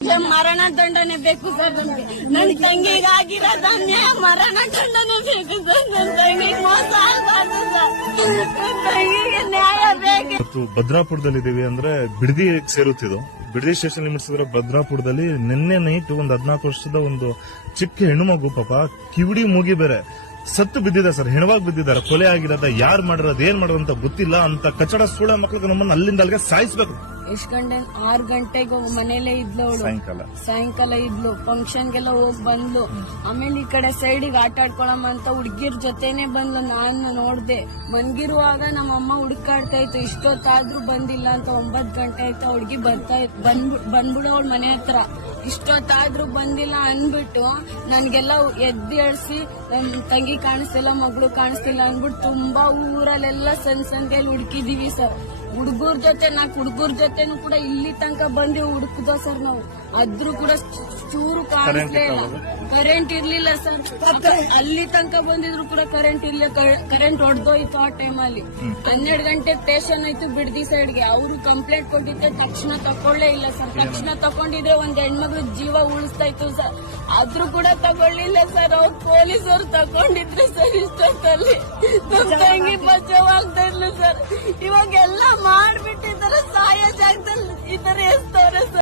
ಮರಣ ದಂಡನೆ ಬೇಕು ಸರ್. ನಮ್ಗೆ ನನ್ನ ತಂಗಿಗಾಗಿರೋದು ಅನ್ಯಾಯ, ಮರಣ ದಂಡನೆ ಬೇಕು ಸರ್. ನನ್ನ ತಂಗಿಗೆ ಮೋಸ ಆಗ್ಬಾರ್ದು ಸರ್. ನನ್ನ ತಂಗಿಗೆ ನ್ಯಾಯ ಬೇಕು. ಇವತ್ತು ಭದ್ರಾಪುರದಲ್ಲಿ ಇದೀವಿ ಅಂದ್ರೆ ಬಿಡದಿ ಸೇರುತ್ತಿದ್ದು. ಬಿಡದಿ ಸ್ಟೇಷನ್ ಲಿಮಿಟ್ಸ್ ಭದ್ರಾಪುರದಲ್ಲಿ ನಿನ್ನೆ ನೈಟ್ ಒಂದು 14 ವರ್ಷದ ಒಂದು ಚಿಕ್ಕ ಹೆಣ್ಣು ಮಗು ಪಾಪ ಕಿವಿಡಿ ಮೂಗಿ ಬೇರೆ ಸತ್ತು ಬಿದ್ದಿದೆ ಸರ್. ಹೆಣವಾಗಿ ಬಿದ್ದಿದ್ದಾರೆ. ಕೊಲೆ ಆಗಿರೋದ, ಯಾರು ಮಾಡಿರೋದು, ಏನ್ ಮಾಡೋದು ಅಂತ ಗೊತ್ತಿಲ್ಲ ಅಂತ ಕಚಡ ಸೂಳ ಮಕ್ಳಿಗೆ ನಮ್ಮನ್ನ ಅಲ್ಲಿಂದ ಅಲ್ಲಿಗೆ ಸಾಯಿಸ್ಬೇಕು. ಎಷ್ಟ್ ಗಂಟೆ 6 ಗಂಟೆಗೆ ಮನೇಲೆ ಇದ್ಲು ಅವಳು. ಸಾಯಂಕಾಲ ಇದ್ಲು. ಫಂಕ್ಷನ್ಗೆಲ್ಲ ಹೋಗ್ ಬಂದ್ಲು. ಆಮೇಲೆ ಈ ಕಡೆ ಸೈಡಿಗೆ ಆಟ ಆಡ್ಕೊಳಮ್ಮ ಅಂತ ಹುಡ್ಗಿರ್ ಜೊತೆನೆ ಬಂದ್ಲು. ನಾನು ನೋಡ್ದೆ. ಮನ್ಗಿರುವಾಗ ನಮ್ಮಮ್ಮ ಹುಡುಕಾಡ್ತಾ ಇತ್ತು. ಇಷ್ಟೊತ್ತಾದ್ರೂ ಬಂದಿಲ್ಲ ಅಂತ. 9 ಗಂಟೆ ಆಯ್ತು. ಹುಡ್ಗಿ ಬಂದ್ಬಿಡು ಅವಳ ಮನೆ ಹತ್ರ. ಇಷ್ಟೊತ್ತಾದ್ರೂ ಬಂದಿಲ್ಲ ಅನ್ಬಿಟ್ಟು ನನ್ಗೆಲ್ಲ ಎದ್ದೇಳ್ಸಿ ನನ್ ತಂಗಿ ಕಾಣಿಸ್ತಿಲ್ಲ, ಮಗಳು ಕಾಣಿಸ್ತಿಲ್ಲ ಅನ್ಬಿಟ್ಟು ತುಂಬಾ ಊರಲ್ಲೆಲ್ಲ ಸಂತೆಯಲ್ಲಿ ಹುಡುಕಿದೀವಿ ಸರ್. ಹುಡುಗರ ಜೊತೆ 4 ಹುಡುಗರ ಜೊತೆನೂ ಕೂಡ ಇಲ್ಲಿ ತನಕ ಬಂದು ಹುಡುಕುದ ಸರ್ ನಾವು. ಆದ್ರೂ ಕೂಡ ಚೂರು ಕಾಣಿಸ್ಲೇ ಇಲ್ಲ. ಕರೆಂಟ್ ಇರ್ಲಿಲ್ಲ ಸರ್. ಅಲ್ಲಿ ತನಕ ಬಂದಿದ್ರು ಕೂಡ ಕರೆಂಟ್ ಇರ್ಲಿಲ್ಲ. ಕರೆಂಟ್ ಹೊಡೆದೋಯ್ತು ಆ ಟೈಮಲ್ಲಿ. 12 ಗಂಟೆ ಸ್ಟೇಷನ್ ಆಯ್ತು ಬಿಡದಿ ಸೈಡ್ಗೆ. ಅವರು ಕಂಪ್ಲೇಂಟ್ ಕೊಟ್ಟಿದ್ದೆ, ತಕ್ಷಣ ತಕೊಳ್ಳೇ ಇಲ್ಲ ಸರ್. ತಕ್ಷಣ ತಕೊಂಡಿದ್ರೆ ಒಂದ್ ಹೆಣ್ಮಗಳು ಜೀವ ಉಳಿಸ್ತಾ ಇತ್ತು ಸರ್. ಆದ್ರೂ ಕೂಡ ತಗೊಳ್ಳಿಲ್ಲ ಸರ್. ಅವ್ರು ಪೊಲೀಸರು ತಕೊಂಡಿದ್ರೆ ಸರ್ ಇಷ್ಟೊತ್ತಲ್ಲಿ ನಮ್ ತಂಗಿ ಬಚಾವಾಗ್ತಾ ಇದ್ಲು ಸರ್. ಇವಾಗೆಲ್ಲ ಮಾಡ್ಬಿಟ್ಟಿದ್ದಾರೆ. ಸಾಯೋ ಜಾಗದಲ್ಲಿ ಈ ತರ ಎಸ್ತವ್ರೆ ಸರ್.